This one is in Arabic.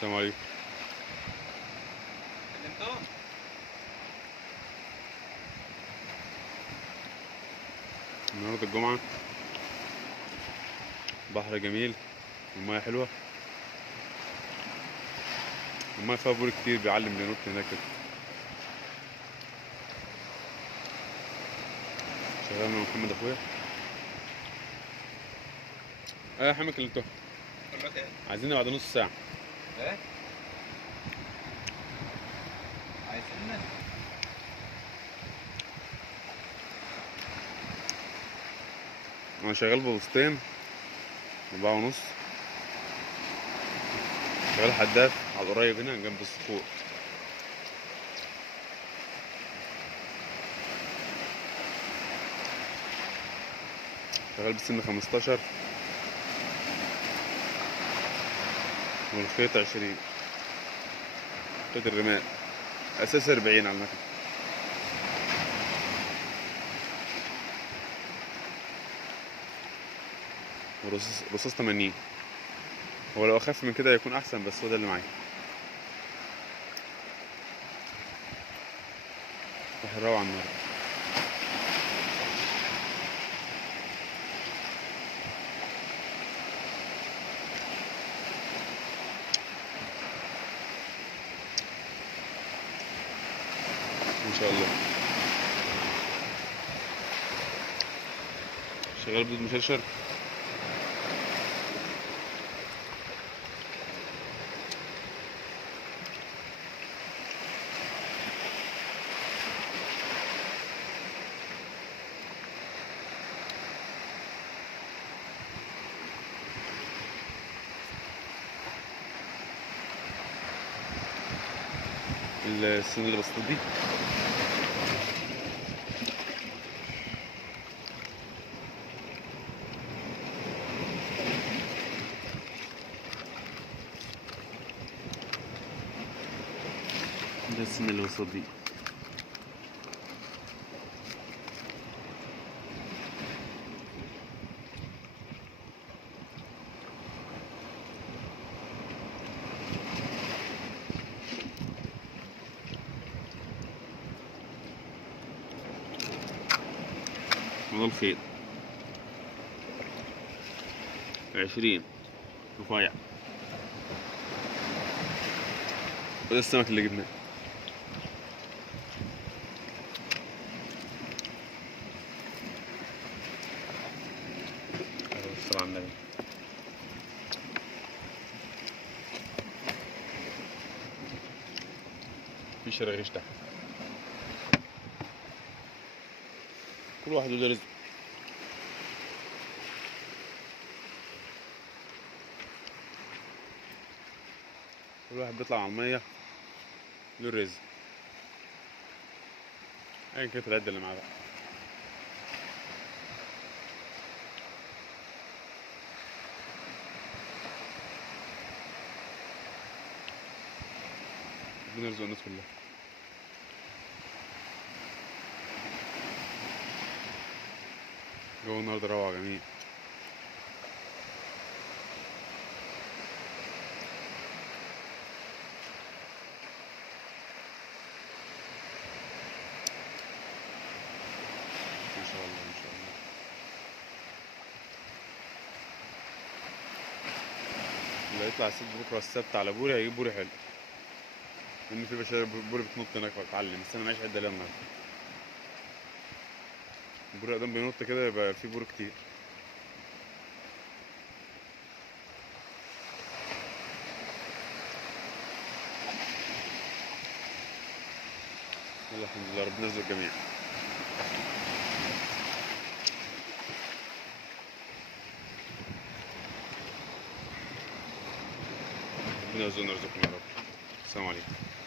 السلام عليكم. كلمتهم؟ النهارده الجمعة، بحر جميل والمياه حلوة، المياه فيها بور كتير بيعلم بينط هناك كده. شغال مع محمد اخويا. يا حمد كلمته، اقول لك ايه؟ عايزين بعد نص ساعة. ايه؟ عايزين انا شغال بوسطين 4:30، شغال حداف على القريب هنا جنب الصخور. شغال بسن 15 والخيط 20، خيط الرمال اساس 40 على المكنة، ورصاص 80. هو لو اخف من كده هيكون احسن، بس هو ده اللي معايا. راح نروح النهارده. ان شاء الله. شغال بدود مشرشر. السن اللي بسطت دي ده السن اللي بسطت دي. وده الخيط 20 رفيع. وده السمك اللي جبناه. الصلاة على النبي. في شراغيش تحت، كل واحد له رزق. كل واحد بيطلع على المية له رزق، ايا كانت العدة اللي معاه بقى. ربنا يرزق الناس كلها. جو النهارده روعة جميل. ما شاء الله ما شاء الله. اللي هيطلع السبت بكرة السبت على بوري هيجيب بوري حلو، لأن في بشاير بوري بتنط هناك بتعلم، بس أنا معيش عدة ليا النهارده. البوري قدام بينط كده يبقى في بوري كتير. يلا الحمد لله، ربنا يرزق الجميع. ربنا يرزقنا ويرزقكم يا رب. السلام عليكم.